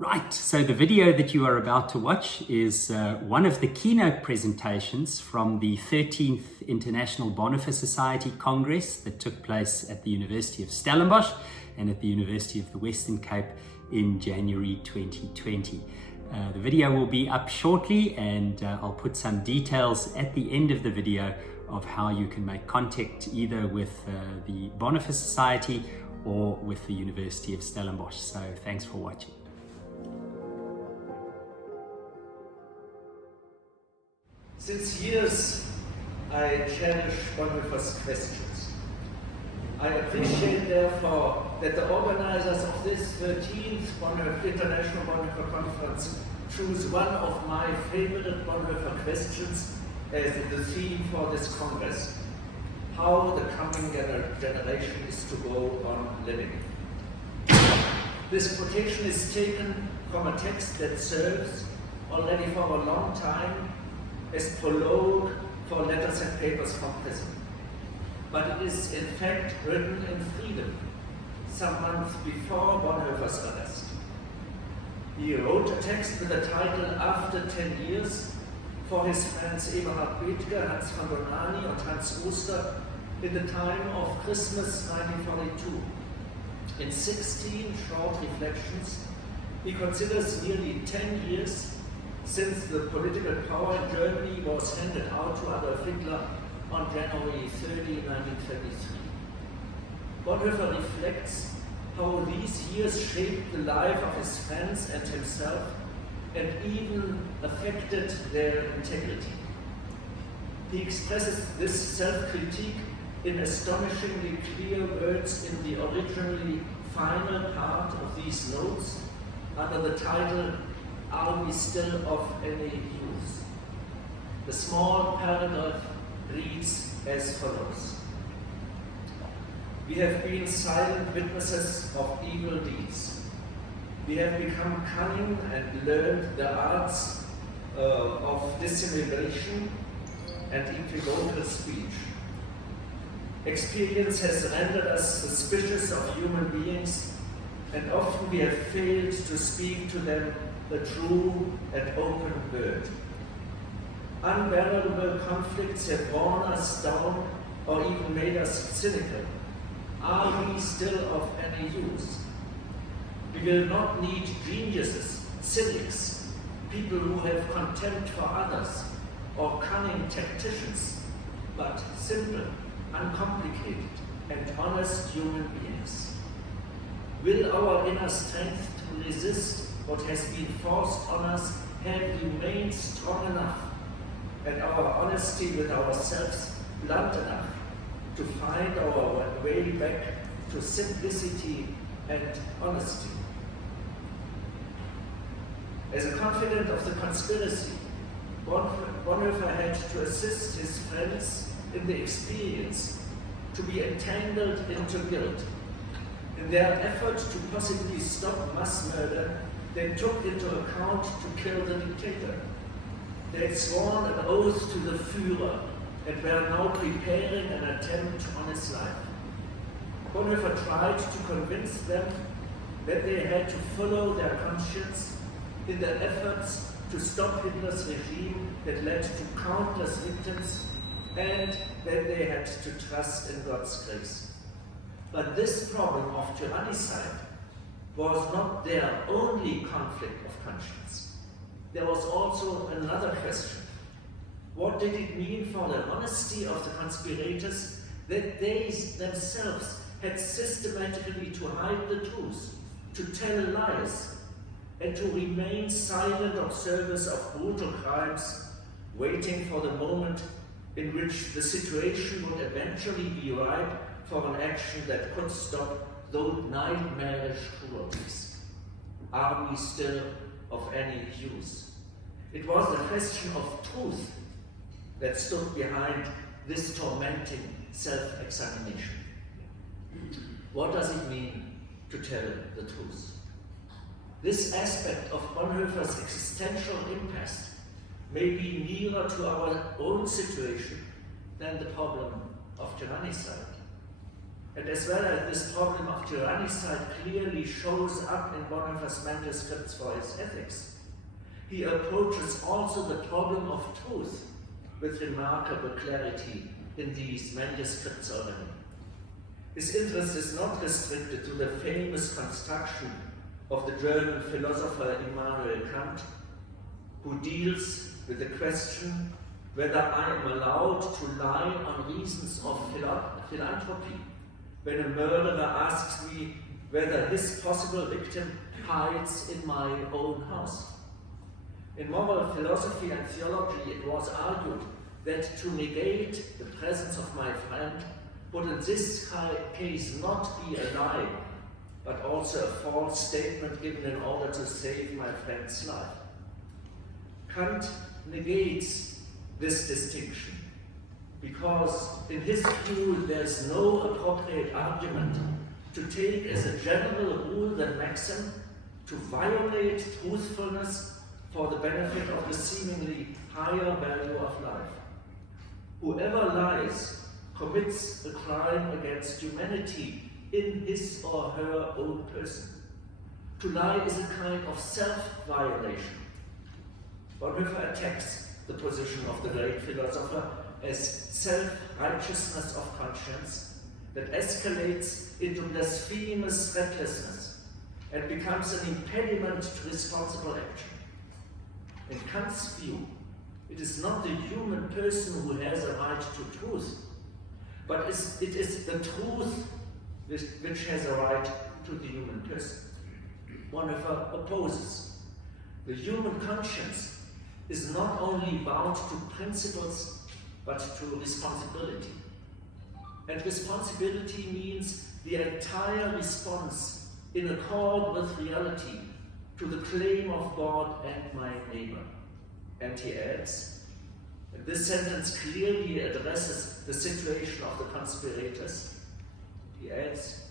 Right, so the video that you are about to watch is one of the keynote presentations from the 13th International Bonhoeffer Society Congress that took place at the University of Stellenbosch and at the University of the Western Cape in January 2020. The video will be up shortly, and I'll put some details at the end of the video of how you can make contact either with the Bonhoeffer Society or with the University of Stellenbosch. So thanks for watching. Since years, I cherish Bonhoeffer's questions. I appreciate, therefore, that the organizers of this 13th International Bonhoeffer Conference choose one of my favorite Bonhoeffer questions as the theme for this Congress: how the coming generation is to go on living. This quotation is taken from a text that serves already for a long time as prologue for letters and papers from prison. But it is in fact written in freedom, some months before Bonhoeffer's arrest. He wrote a text with the title "After 10 Years" for his friends Eberhard Bethge, Hans van Donani and Hans Oster in the time of Christmas 1942. In 16 short reflections, he considers nearly 10 years since the political power in Germany was handed out to Adolf Hitler on January 30, 1933. Bonhoeffer reflects how these years shaped the life of his friends and himself, and even affected their integrity. He expresses this self-critique in astonishingly clear words in the originally final part of these notes under the title "Are we still of any use?" The small paragraph reads as follows: "We have been silent witnesses of evil deeds. We have become cunning and learned the arts of dissimulation and equivocal speech. Experience has rendered us suspicious of human beings, and often we have failed to speak to them the true and open word. Unbearable conflicts have worn us down or even made us cynical. Are we still of any use? We will not need geniuses, cynics, people who have contempt for others, or cunning tacticians, but simple, uncomplicated, and honest human beings. Will our inner strength to resist what has been forced on us have remained strong enough, and our honesty with ourselves blunt enough to find our way back to simplicity and honesty? As a confidant of the conspiracy, Bonhoeffer had to assist his friends in the experience to be entangled into guilt. In their effort to possibly stop mass murder, they took into account to kill the dictator. They had sworn an oath to the Führer and were now preparing an attempt on his life. Bonhoeffer tried to convince them that they had to follow their conscience in their efforts to stop Hitler's regime that led to countless victims, and that they had to trust in God's grace. But this problem of tyrannicide was not their only conflict of conscience. There was also another question. What did it mean for the honesty of the conspirators that they themselves had systematically to hide the truth, to tell lies, and to remain silent observers of brutal crimes, waiting for the moment in which the situation would eventually be ripe for an action that could stop those nightmarish cruelties? Are we still of any use? It was the question of truth that stood behind this tormenting self-examination. What does it mean to tell the truth? This aspect of Bonhoeffer's existential impasse may be nearer to our own situation than the problem of tyrannicide. And as well as this problem of tyrannicide clearly shows up in Bonhoeffer's manuscripts for his ethics, he approaches also the problem of truth with remarkable clarity in these manuscripts already. His interest is not restricted to the famous construction of the German philosopher Immanuel Kant, who deals with the question whether I am allowed to lie on reasons of philanthropy when a murderer asks me whether his possible victim hides in my own house. In moral philosophy and theology, it was argued that to negate the presence of my friend would in this case not be a lie, but also a false statement given in order to save my friend's life. Kant negates this distinction because in his view there is no appropriate argument to take as a general rule the maxim to violate truthfulness for the benefit of the seemingly higher value of life. Whoever lies commits a crime against humanity in his or her own person. To lie is a kind of self-violation. Bonhoeffer attacks the position of the great philosopher as self-righteousness of conscience that escalates into blasphemous recklessness and becomes an impediment to responsible action. In Kant's view, it is not the human person who has a right to truth, but it is the truth which has a right to the human person. Bonhoeffer opposes. The human conscience is not only bound to principles, but to responsibility. And responsibility means the entire response in accord with reality to the claim of God and my neighbor. And he adds, and this sentence clearly addresses the situation of the conspirators. He adds,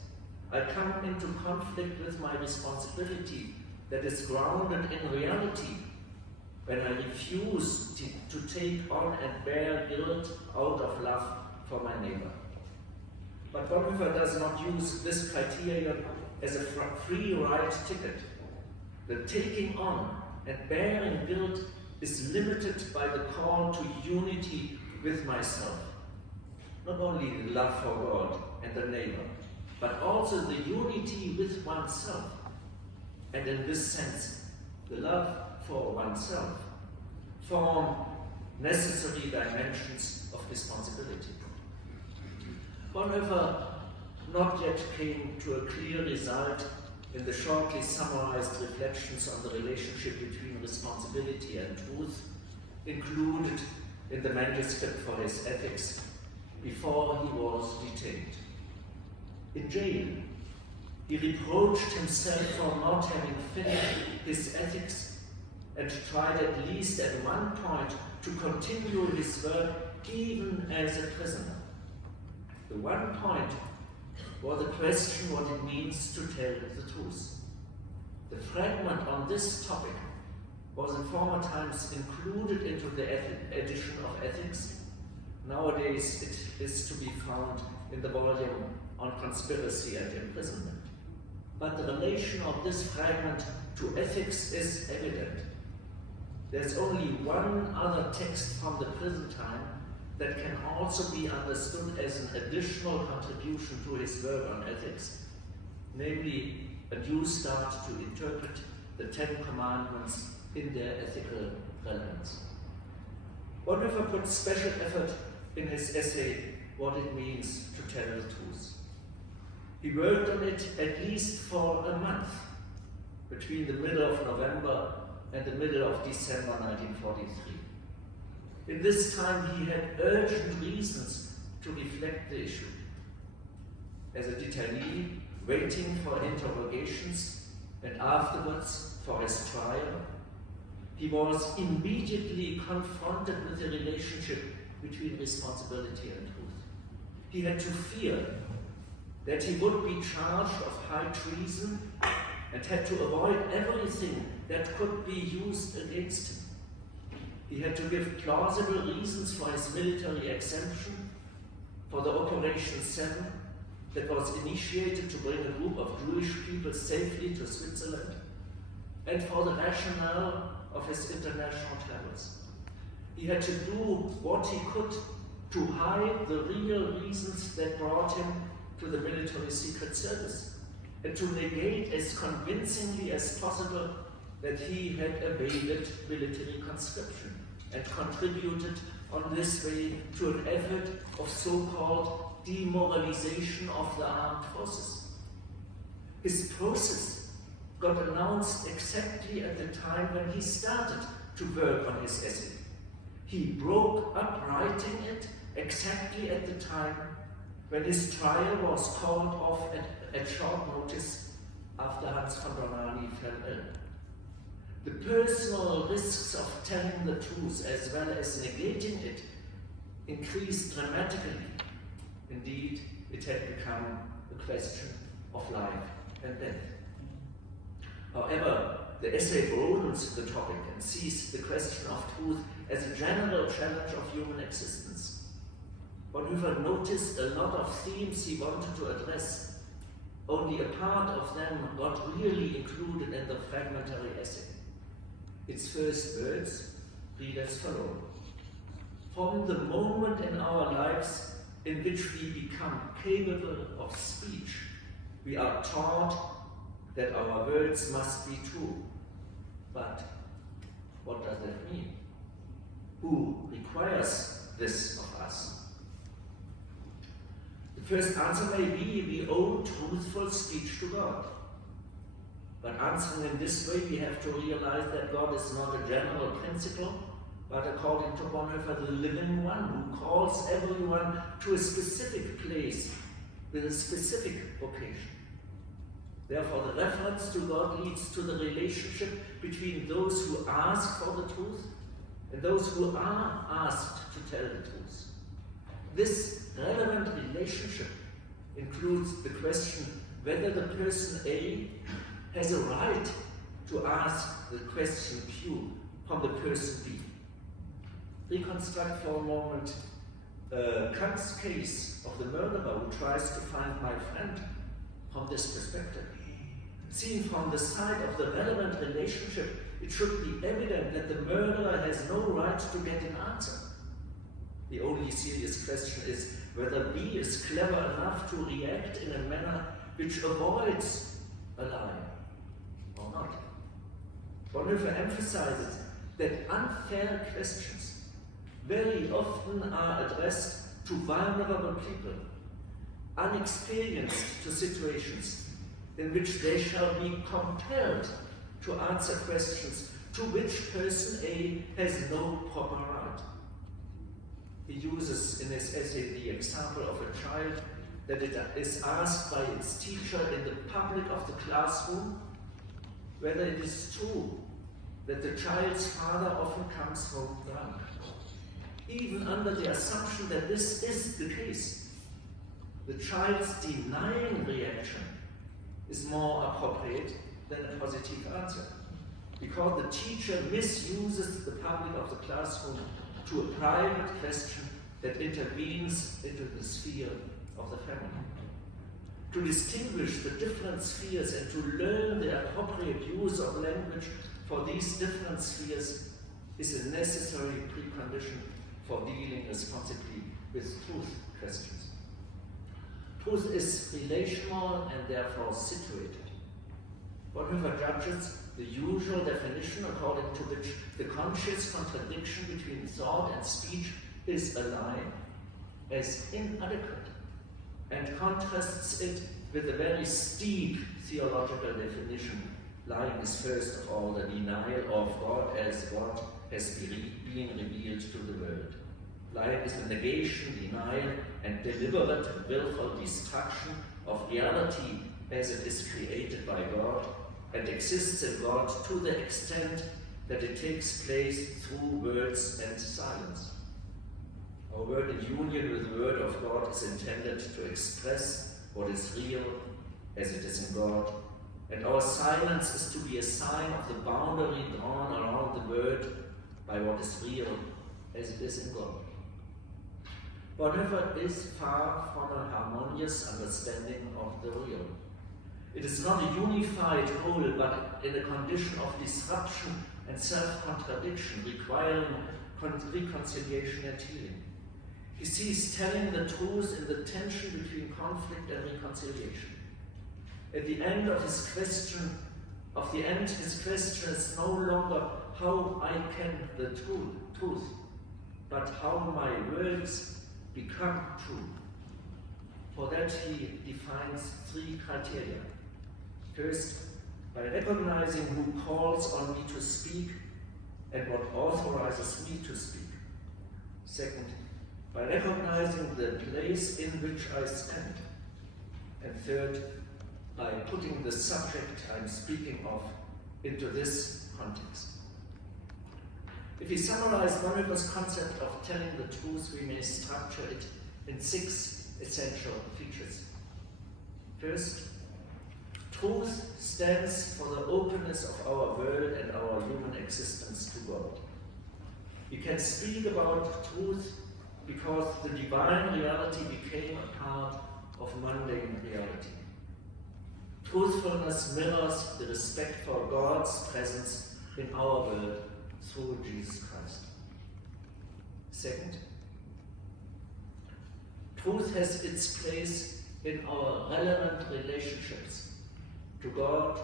I come into conflict with my responsibility that is grounded in reality when I refuse to take on and bear guilt out of love for my neighbor. But Bonhoeffer does not use this criterion as a free ride ticket. The taking on and bearing guilt is limited by the call to unity with myself. Not only the love for God and the neighbor, but also the unity with oneself. And in this sense, the love for oneself form necessary dimensions of responsibility. Bonhoeffer not yet came to a clear result in the shortly summarized reflections on the relationship between responsibility and truth included in the manuscript for his ethics before he was detained. In jail, he reproached himself for not having finished his ethics and tried at least at one point to continue his work even as a prisoner. The one point was the question what it means to tell the truth. The fragment on this topic was in former times included into the edition of Ethics. Nowadays it is to be found in the volume on conspiracy and imprisonment. But the relation of this fragment to ethics is evident. There's only one other text from the prison time that can also be understood as an additional contribution to his work on ethics, namely a new start to interpret the Ten Commandments in their ethical relevance. Bonhoeffer put special effort in his essay, What It Means to Tell the Truth. He worked on it at least for a month, between the middle of November and the middle of December 1943. In this time he had urgent reasons to reflect the issue. As a detainee, waiting for interrogations and afterwards for his trial, he was immediately confronted with the relationship between responsibility and truth. He had to fear that he would be charged of high treason and had to avoid everything that could be used against him. He had to give plausible reasons for his military exemption, for the Operation 7, that was initiated to bring a group of Jewish people safely to Switzerland, and for the rationale of his international travels. He had to do what he could to hide the real reasons that brought him to the military secret service, and to negate as convincingly as possible that he had evaded military conscription and contributed on this way to an effort of so-called demoralization of the armed forces. His process got announced exactly at the time when he started to work on his essay. He broke up writing it exactly at the time when his trial was called off at short notice after Hans von Donani fell ill. The personal risks of telling the truth as well as negating it increased dramatically. Indeed, it had become a question of life and death. However, the essay broadens the topic and sees the question of truth as a general challenge of human existence. Bonhoeffer noticed a lot of themes he wanted to address. Only a part of them got really included in the fragmentary essay. Its first words read as follows: from the moment in our lives in which we become capable of speech, we are taught that our words must be true. But what does that mean? Who requires this of us? The first answer may be we owe truthful speech to God. But answering in this way, we have to realize that God is not a general principle, but according to Bonhoeffer, the living one who calls everyone to a specific place with a specific vocation. Therefore, the reference to God leads to the relationship between those who ask for the truth and those who are asked to tell the truth. This relevant relationship includes the question whether the person A has a right to ask the question Q from the person B. Reconstruct for a moment Kant's case of the murderer who tries to find my friend from this perspective. Seen from the side of the relevant relationship, it should be evident that the murderer has no right to get an answer. The only serious question is whether B is clever enough to react in a manner which avoids a lie or not. Bonhoeffer emphasizes that unfair questions very often are addressed to vulnerable people, unexperienced to situations in which they shall be compelled to answer questions to which person A has no proper right. He uses in his essay the example of a child that it is asked by its teacher in the public of the classroom whether it is true that the child's father often comes home drunk. Even under the assumption that this is the case, the child's denying reaction is more appropriate than a positive answer, because the teacher misuses the public of the classroom to a private question that intervenes into the sphere of the family. To distinguish the different spheres and to learn the appropriate use of language for these different spheres is a necessary precondition for dealing responsibly with truth questions. Truth is relational and therefore situated. Bonhoeffer judges the usual definition according to which the conscious contradiction between thought and speech is a lie as inadequate, and contrasts it with a very steep theological definition. Lying is first of all the denial of God as God has been revealed to the world. Lying is a negation, denial, and deliberate and willful destruction of reality as it is created by God and exists in God to the extent that it takes place through words and silence. Our word in union with the Word of God is intended to express what is real as it is in God, and our silence is to be a sign of the boundary drawn around the Word by what is real as it is in God. Bonhoeffer is far from a harmonious understanding of the real. It is not a unified whole, but in a condition of disruption and self-contradiction, requiring reconciliation and healing. He sees telling the truth in the tension between conflict and reconciliation. At the end of his question, his question is no longer how I can the truth, but how my words become true. For that he defines 3 criteria. First, by recognizing who calls on me to speak and what authorizes me to speak. Second, by recognizing the place in which I stand. And third, by putting the subject I'm speaking of into this context. If we summarize Bonhoeffer's concept of telling the truth, we may structure it in 6 essential features. First, truth stands for the openness of our world and our human existence to God. We can speak about truth because the divine reality became a part of mundane reality. Truthfulness mirrors the respect for God's presence in our world through Jesus Christ. Second, truth has its place in our relevant relationships to God,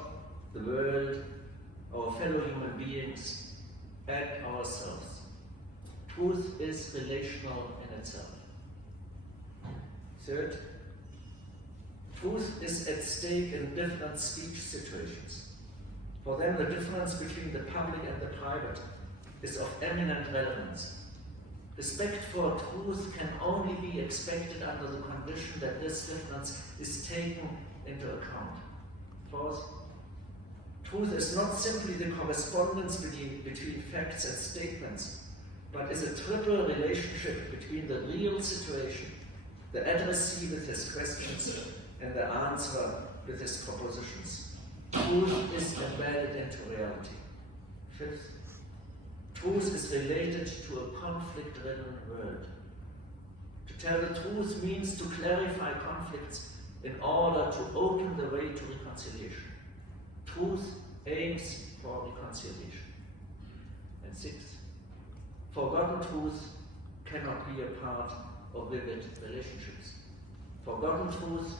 the world, our fellow human beings, and ourselves. Truth is relational in itself. Third, truth is at stake in different speech situations. For them, the difference between the public and the private is of eminent relevance. Respect for truth can only be expected under the condition that this difference is taken into account. Fourth, truth is not simply the correspondence between facts and statements, but is a triple relationship between the real situation, the addressee with his questions, and the answer with his propositions. Truth is embedded into reality. Fifth, truth is related to a conflict-ridden world. To tell the truth means to clarify conflicts in order to open the way to reconciliation. Truth aims for reconciliation. And sixth, forgotten truth cannot be a part of vivid relationships. Forgotten truth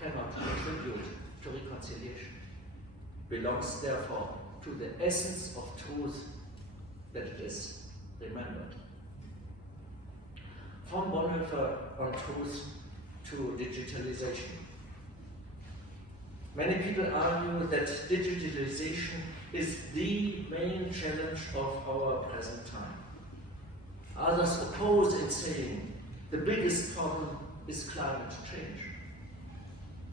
cannot contribute to reconciliation. Belongs therefore to the essence of truth that it is remembered. From Bonhoeffer on truth to digitalization. Many people argue that digitalization is the main challenge of our present time. Others oppose in saying the biggest problem is climate change.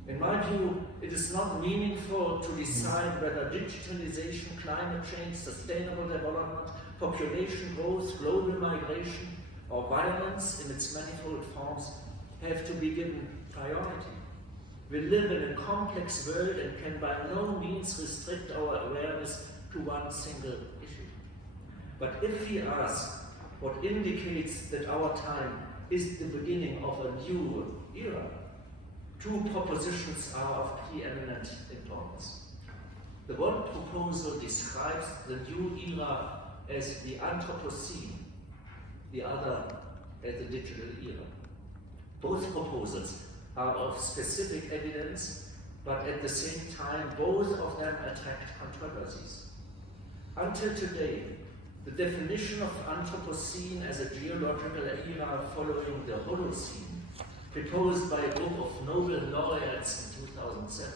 In my view, it is not meaningful to decide whether digitalization, climate change, sustainable development, population growth, global migration, or violence in its manifold forms have to be given priority. We live in a complex world and can by no means restrict our awareness to one single issue. But if we ask what indicates that our time is the beginning of a new era, 2 propositions are of preeminent importance. The one proposal describes the new era as the Anthropocene, the other as the digital era. Both proposals are of specific evidence, but at the same time, both of them attract controversies. Until today, the definition of Anthropocene as a geological era following the Holocene, proposed by a group of Nobel laureates in 2007,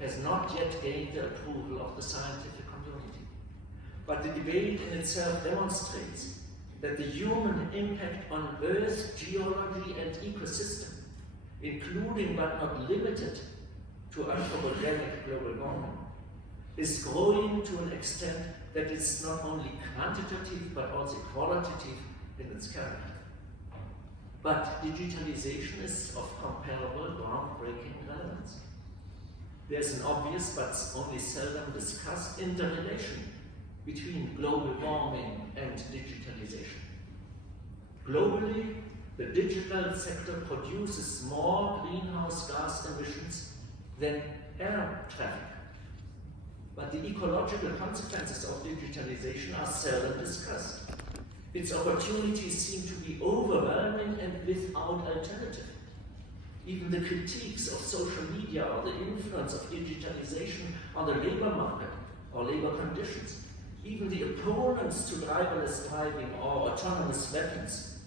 has not yet gained the approval of the scientific community. But the debate in itself demonstrates that the human impact on Earth, geology, and ecosystem, including but not limited to anthropogenic global warming, is growing to an extent that it's not only quantitative but also qualitative in its character. But digitalization is of comparable groundbreaking relevance. There's an obvious but only seldom discussed interrelation between global warming and digitalization. Globally, The digital sector produces more greenhouse gas emissions than air traffic. But the ecological consequences of digitalization are seldom discussed. Its opportunities seem to be overwhelming and without alternative. Even the critiques of social media or the influence of digitalization on the labor market or labor conditions, even the opponents to driverless driving or autonomous weapons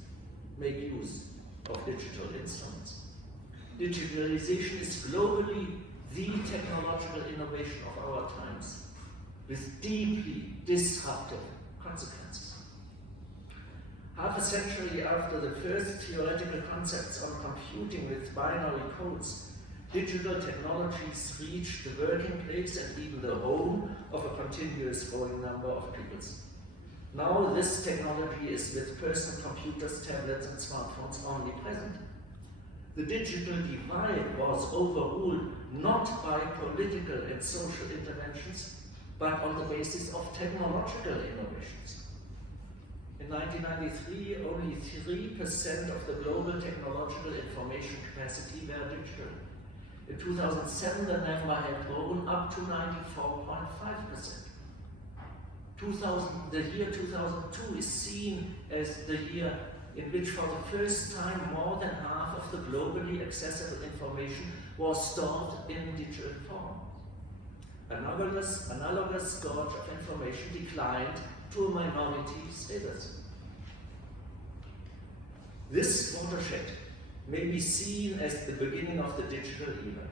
make use of digital instruments. Digitalization is globally the technological innovation of our times, with deeply disruptive consequences. Half a century after the first theoretical concepts on computing with binary codes, digital technologies reached the working place and even the home of a continuous growing number of peoples. Now this technology is with personal computers, tablets and smartphones only present. The digital divide was overruled not by political and social interventions, but on the basis of technological innovations. In 1993, only 3% of the global technological information capacity were digital. In 2007, the number had grown up to 94.5%. The year 2002 is seen as the year in which for the first time more than half of the globally accessible information was stored in digital form. Analogous storage of information declined to a minority status. This watershed may be seen as the beginning of the digital era.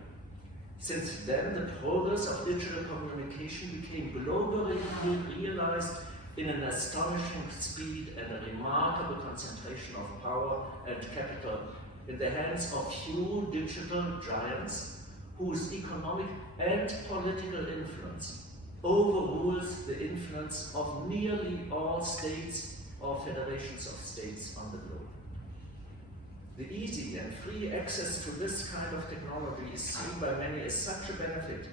Since then, the progress of digital communication became globally realized in an astonishing speed and a remarkable concentration of power and capital in the hands of few digital giants whose economic and political influence overrules the influence of nearly all states or federations of states on the globe. The easy and free access to this kind of technology is seen by many as such a benefit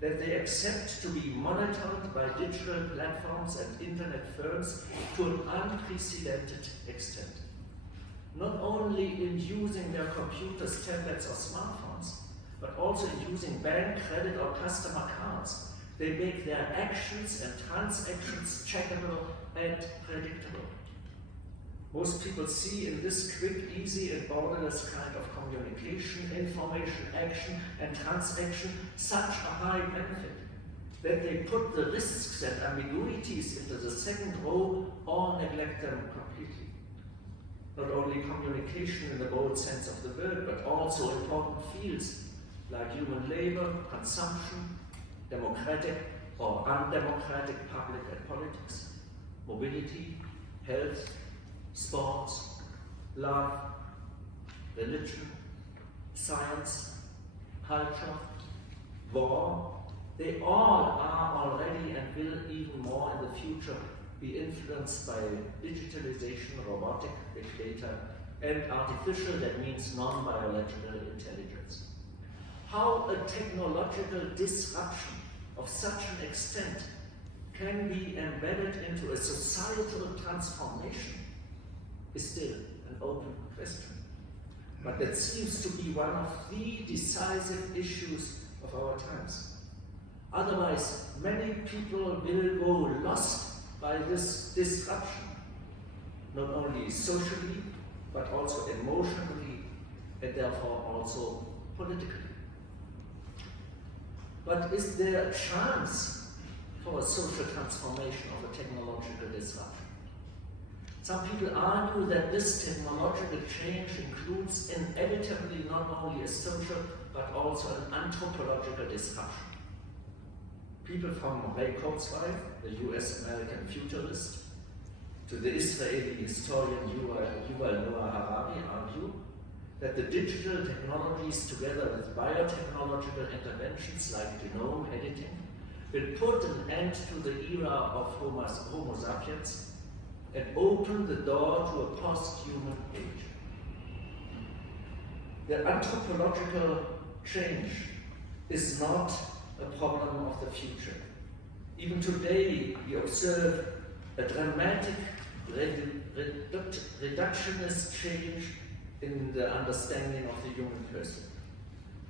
that they accept to be monitored by digital platforms and internet firms to an unprecedented extent. Not only in using their computers, tablets or smartphones, but also in using bank, credit or customer cards, they make their actions and transactions checkable and predictable. Most people see in this quick, easy and borderless kind of communication, information, action and transaction such a high benefit that they put the risks and ambiguities into the second row or neglect them completely. Not only communication in the broad sense of the word, but also important fields like human labor, consumption, democratic or undemocratic public and politics, mobility, health, sports, love, religion, science, culture, war, they all are already and will even more in the future be influenced by digitalization, robotic, big data, and artificial, that means non-biological intelligence. How a technological disruption of such an extent can be embedded into a societal transformation is still an open question. But that seems to be one of the decisive issues of our times. Otherwise, many people will go lost by this disruption, not only socially, but also emotionally, and therefore also politically. But is there a chance for a social transformation of a technological disruption? Some people argue that this technological change includes inevitably not only a social but also an anthropological disruption. People from Ray Kurzweil, the US-American futurist, to the Israeli historian Yuval Noah Harari argue that the digital technologies together with biotechnological interventions like genome editing will put an end to the era of Homo sapiens and open the door to a post-human age. The anthropological change is not a problem of the future. Even today, we observe a dramatic reductionist change in the understanding of the human person.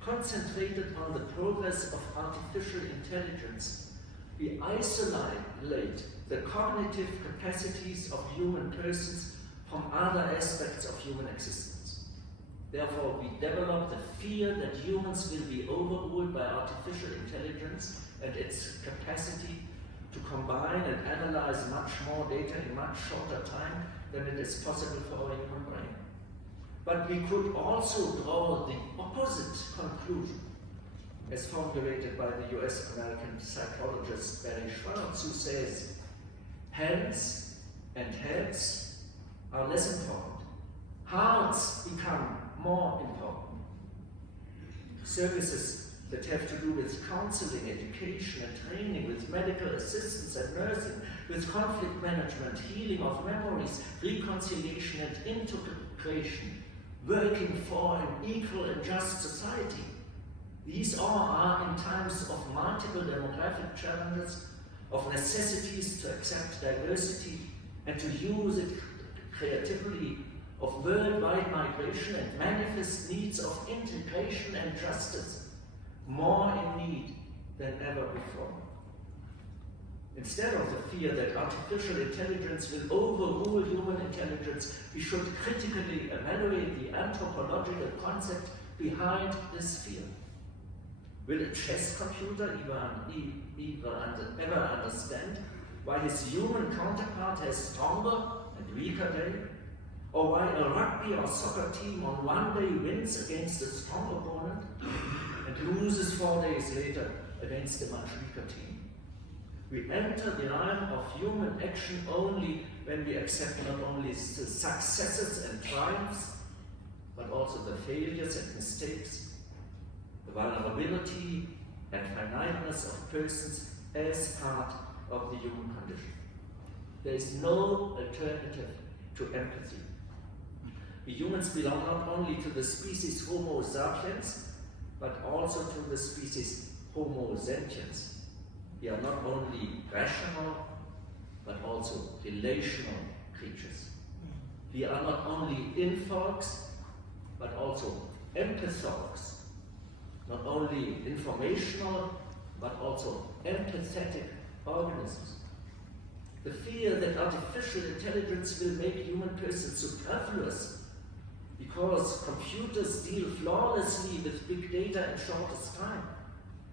Concentrated on the progress of artificial intelligence, we isolate the cognitive capacities of human persons from other aspects of human existence. Therefore, we develop the fear that humans will be overruled by artificial intelligence and its capacity to combine and analyze much more data in much shorter time than it is possible for our human brain. But we could also draw the opposite conclusion, as formulated by the US-American psychologist Barry Schwartz, who says, hands and heads are less important. Hearts become more important. Services that have to do with counseling, education and training, with medical assistance and nursing, with conflict management, healing of memories, reconciliation and integration, working for an equal and just society. These all are, in times of multiple demographic challenges, of necessities to accept diversity and to use it creatively, of worldwide migration and manifest needs of integration and justice, more in need than ever before. Instead of the fear that artificial intelligence will overrule human intelligence, we should critically evaluate the anthropological concept behind this fear. Will a chess computer ever understand why his human counterpart has stronger and weaker day? Or why a rugby or soccer team on one day wins against a strong opponent and loses 4 days later against a much weaker team? We enter the realm of human action only when we accept not only the successes and triumphs, but also the failures and mistakes, the vulnerability and finiteness of persons as part of the human condition. There is no alternative to empathy. We humans belong not only to the species Homo sapiens, but also to the species Homo sentiens. We are not only rational, but also relational creatures. We are not only infolks, but also empatholks. Not only informational, but also empathetic organisms. The fear that artificial intelligence will make human persons superfluous because computers deal flawlessly with big data in shortest time,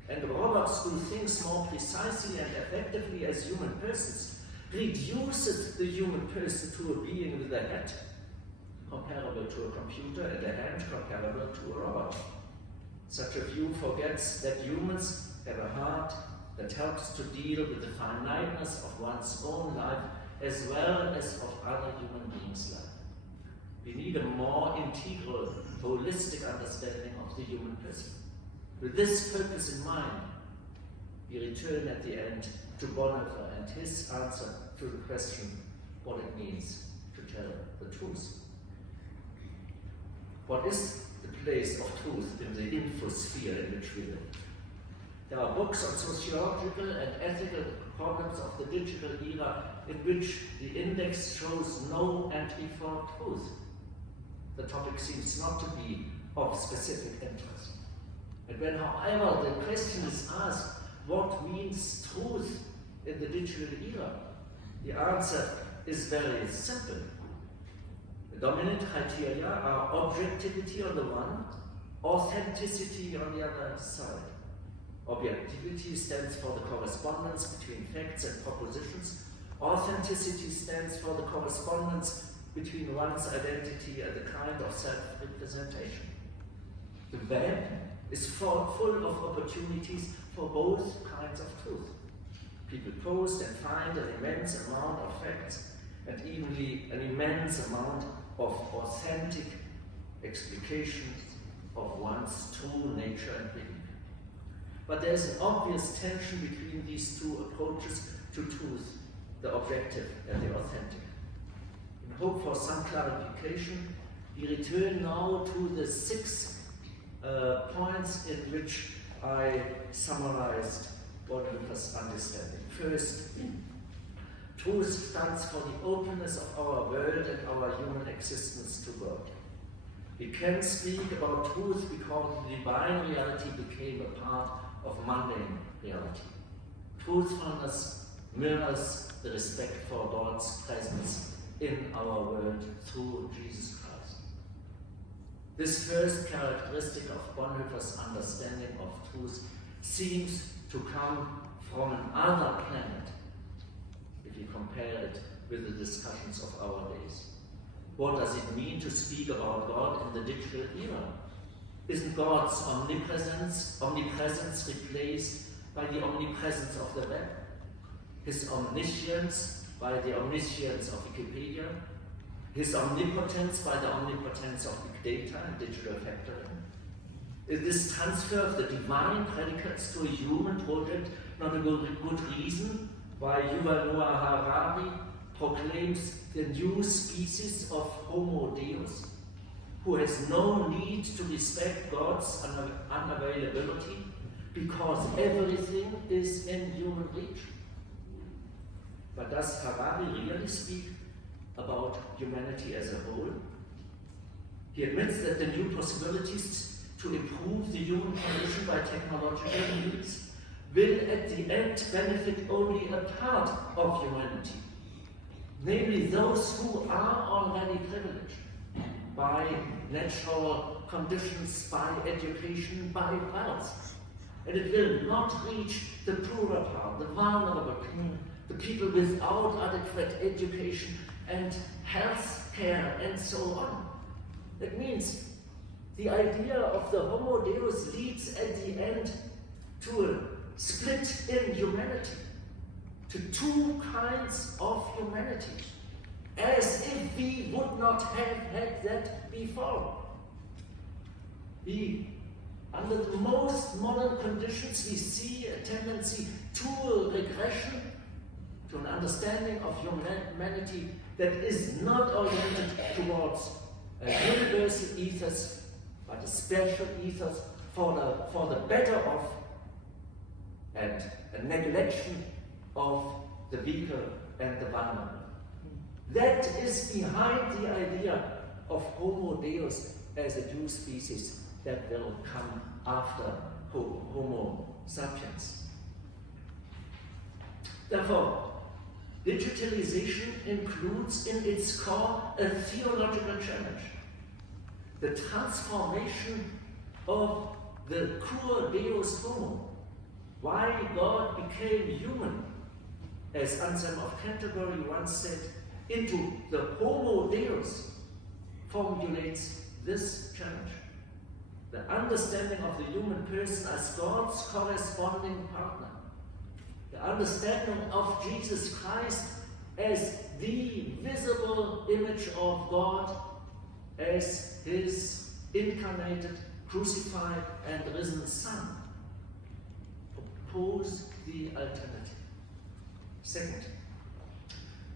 and robots do things more precisely and effectively as human persons, reduces the human person to a being with a head comparable to a computer and a hand comparable to a robot. Such a view forgets that humans have a heart that helps to deal with the finiteness of one's own life as well as of other human beings' life. We need a more integral, holistic understanding of the human person. With this purpose in mind, we return at the end to Bonhoeffer and his answer to the question what it means to tell the truth. What is the place of truth in the infosphere in which we live? There are books on sociological and ethical problems of the digital era in which the index shows no entry for truth. The topic seems not to be of specific interest. And when, however, the question is asked, what means truth in the digital era? The answer is very simple. The dominant criteria are objectivity on the one, authenticity on the other side. Objectivity stands for the correspondence between facts and propositions. Authenticity stands for the correspondence between one's identity and the kind of self-representation. The web is full of opportunities for both kinds of truth. People post and find an immense amount of facts and even an immense amount of authentic explications of one's true nature and being. But there is an obvious tension between these two approaches to truth, the objective and the authentic. In hope for some clarification, we return now to the 6 points in which I summarized Bonhoeffer's understanding. First, Truth stands for the openness of our world and our human existence to God. We can speak about truth because the divine reality became a part of mundane reality. Truthfulness mirrors the respect for God's presence in our world through Jesus Christ. This first characteristic of Bonhoeffer's understanding of truth seems to come from another planet, if you compare it with the discussions of our days. What does it mean to speak about God in the digital era? Isn't God's omnipresence replaced by the omnipresence of the web? His omniscience by the omniscience of Wikipedia? His omnipotence by the omnipotence of big data and digital factoring? Is this transfer of the divine predicates to a human project not a good reason why Yuval Noah Harari proclaims the new species of Homo Deus, who has no need to respect God's unavailability because everything is in human reach? But does Harari really speak about humanity as a whole? He admits that the new possibilities to improve the human condition by technological means will at the end benefit only a part of humanity, namely those who are already privileged by natural conditions, by education, by wealth. And it will not reach the poorer part, the vulnerable people, the people without adequate education and health care and so on. That means the idea of the Homo Deus leads at the end to a split in humanity, to two kinds of humanity, as if we would not have had that before. Under the most modern conditions, we see a tendency to a regression, to an understanding of humanity that is not oriented towards a universal ethos, but a special ethos for the better off, and a neglection of the weaker and the vulnerable. That is behind the idea of Homo Deus as a new species that will come after Homo sapiens. Therefore, digitalization includes in its core a theological challenge. The transformation of the cur Deus homo, why God became human, as Anselm of Canterbury once said, into the Homo Deus, formulates this challenge. The understanding of the human person as God's corresponding partner. The understanding of Jesus Christ as the visible image of God, as his incarnated, crucified, and risen Son. Propose the alternative. Second,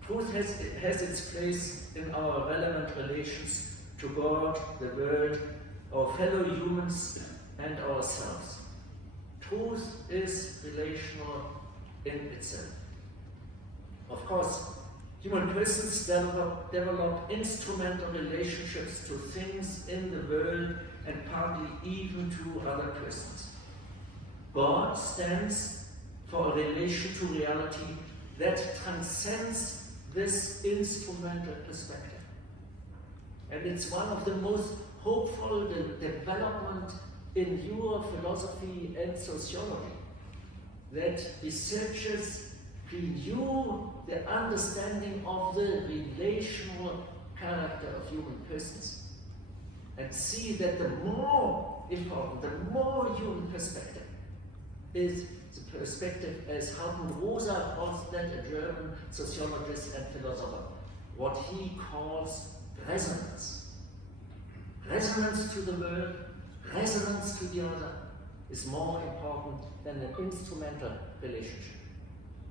truth has its place in our relevant relations to God, the world, our fellow humans, and ourselves. Truth is relational in itself. Of course, human persons develop instrumental relationships to things in the world and partly even to other persons. God stands for a relation to reality that transcends this instrumental perspective. And it's one of the most hopeful development in neurophilosophy and sociology, that researchers renew the understanding of the relational character of human persons and see that the more important, the more human perspective is the perspective, as Hartmut Rosa calls that, a German sociologist and philosopher, what he calls resonance. Resonance to the world, resonance to the other is more important than an instrumental relationship.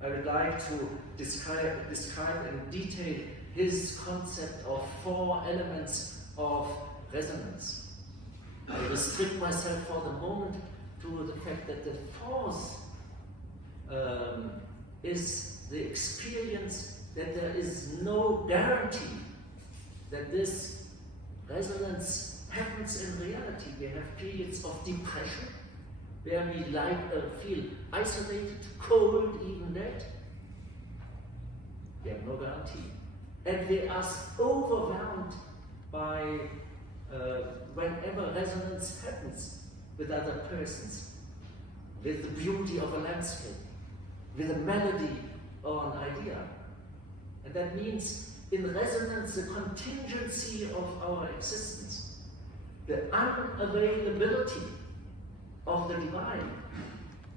I would like to describe in detail his concept of 4 elements of resonance. I restrict myself for the moment to the fact that the 4th is the experience that there is no guarantee that this resonance happens in reality. We have periods of depression, where we feel isolated, cold, even dead. We have no guarantee. And we are overwhelmed by whenever resonance happens with other persons, with the beauty of a landscape, with a melody or an idea. And that means in resonance the contingency of our existence, the unavailability of the divine,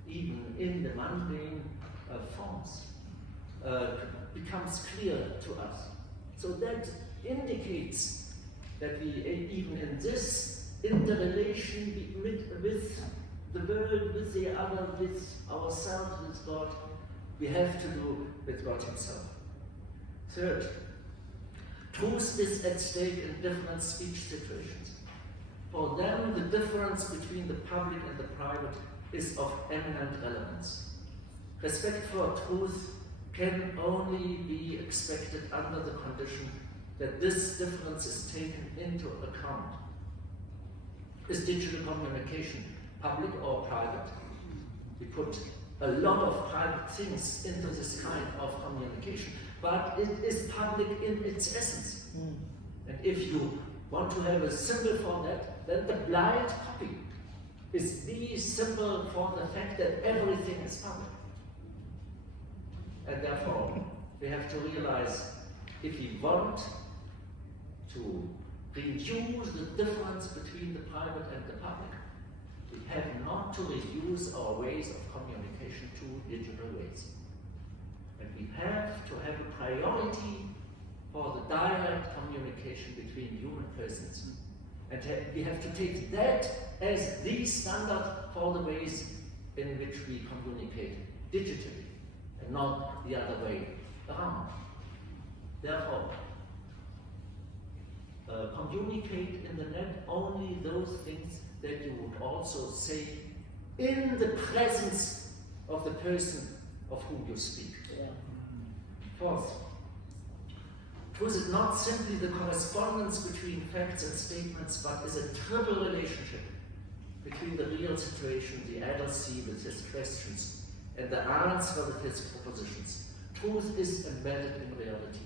even in the mundane forms, becomes clear to us. So that indicates that we, even in this interrelation with the world, with the other, with ourselves, with God, we have to do with God Himself. Third, truth is at stake in different speech situations. For them, the difference between the public and the private is of eminent relevance. Respect for truth can only be expected under the condition that this difference is taken into account. Is digital communication public or private? We put a lot of private things into this kind of communication, but it is public in its essence. And if you want to have a symbol for that, then the blind copy is the symbol for the fact that everything is public. And therefore, we have to realize, if we want to reduce the difference between the private and the public, we have not to reduce our ways of communication to digital ways. And we have to have a priority for the direct communication between human persons. And we have to take that as the standard for the ways in which we communicate digitally, and not the other way around. Therefore, communicate in the net only those things that you would also say in the presence of the person of whom you speak. Yeah. Fourth, truth is not simply the correspondence between facts and statements, but is a triple relationship between the real situation, the adequacy with his questions, and the answer with his propositions. Truth is embedded in reality.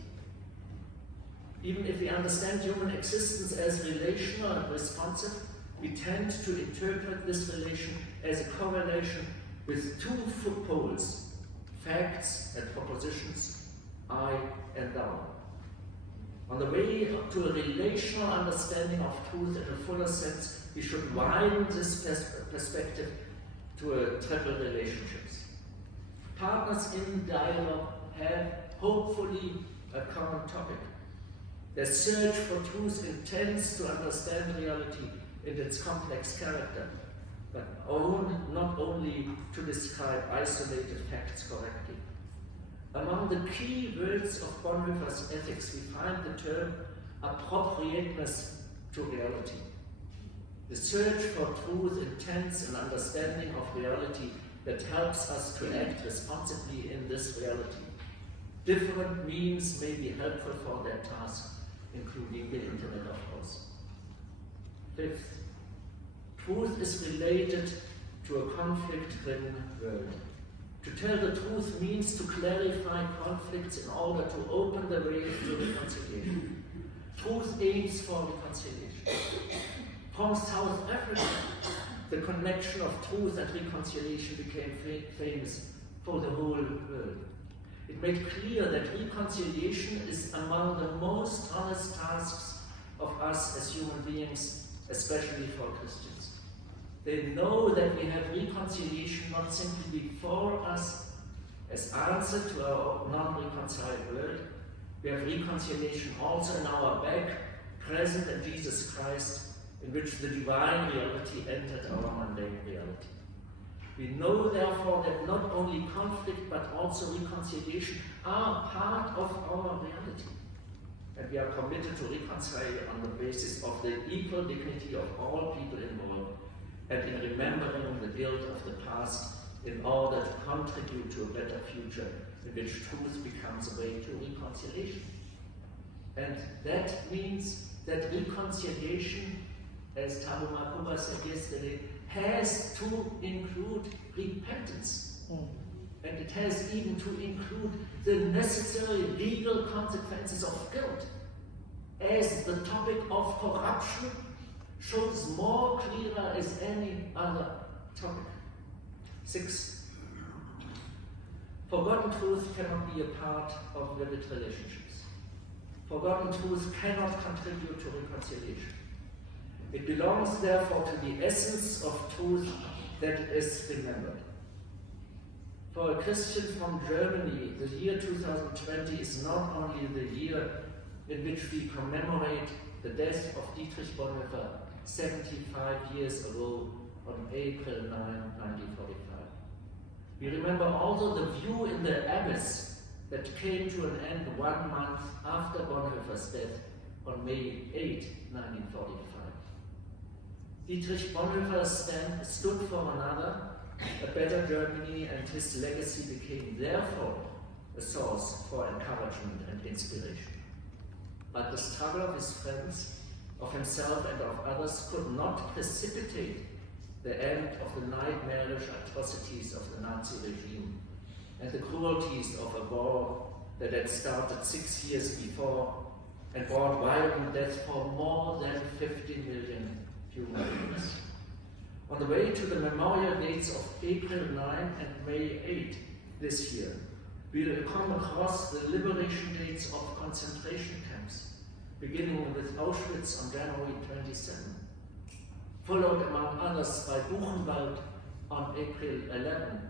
Even if we understand human existence as relational and responsive, we tend to interpret this relation as a correlation with two poles, facts and propositions, I and thou. On the way to a relational understanding of truth in a fuller sense, we should widen this perspective to a triple relationships. Partners in dialogue have, hopefully, a common topic. Their search for truth intends to understand reality in its complex character, but not only to describe isolated facts correctly. Among the key words of Bonhoeffer's ethics, we find the term appropriateness to reality. The search for truth intends an understanding of reality that helps us to act responsibly in this reality. Different means may be helpful for that task, including the internet, of course. Fifth, truth is related to a conflict-driven world. To tell the truth means to clarify conflicts in order to open the way to reconciliation. Truth aims for reconciliation. From South Africa, the connection of truth and reconciliation became famous for the whole world. It made clear that reconciliation is among the most honest tasks of us as human beings, especially for Christians. They know that we have reconciliation not simply before us as answer to our non-reconciled world. We have reconciliation also in our back, present in Jesus Christ, in which the divine reality entered our mundane reality. We know, therefore, that not only conflict but also reconciliation are part of our reality. And we are committed to reconcile on the basis of the equal dignity of all people involved, and in remembering the guilt of the past in order to contribute to a better future in which truth becomes a way to reconciliation. And that means that reconciliation, as Taruma Kuba said yesterday, has to include repentance. And it has even to include the necessary legal consequences of guilt, as the topic of corruption shows more clearer as any other topic. 6. Forgotten truth cannot be a part of vivid relationships. Forgotten truth cannot contribute to reconciliation. It belongs therefore to the essence of truth that is remembered. For a Christian from Germany, the year 2020 is not only the year in which we commemorate the death of Dietrich Bonhoeffer 75 years ago on April 9, 1945. We remember also the view in the abyss that came to an end 1 month after Bonhoeffer's death on May 8, 1945. Dietrich Bonhoeffer stood for another, a better Germany, and his legacy became therefore a source for encouragement and inspiration. But the struggle of his friends, of himself and of others could not precipitate the end of the nightmarish atrocities of the Nazi regime and the cruelties of a war that had started 6 years before and brought violent death for more than 50 million human beings. On the way to the memorial dates of April 9 and May 8 this year, we'll come across the liberation dates of concentration camps, beginning with Auschwitz on January 27, followed among others by Buchenwald on April 11,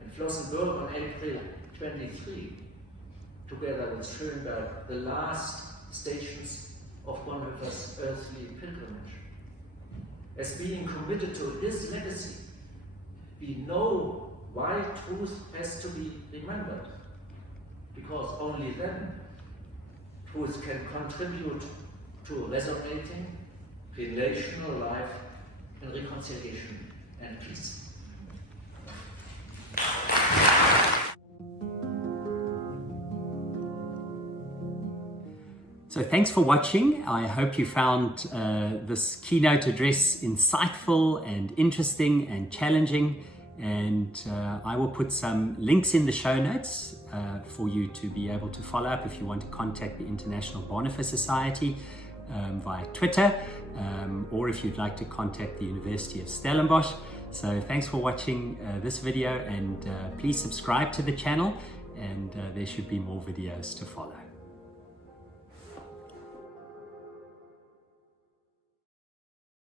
and Flossenbürg on April 23, together with Schönberg, the last stations of Bonhoeffer's earthly pilgrimage. As being committed to his legacy, we know why truth has to be remembered, because only then truth can contribute to resonating relational life and reconciliation and peace. So thanks for watching. I hope you found this keynote address insightful and interesting and challenging. And I will put some links in the show notes for you to be able to follow up if you want to contact the International Bonhoeffer Society via Twitter, or if you'd like to contact the University of Stellenbosch. So thanks for watching this video, and please subscribe to the channel, and there should be more videos to follow.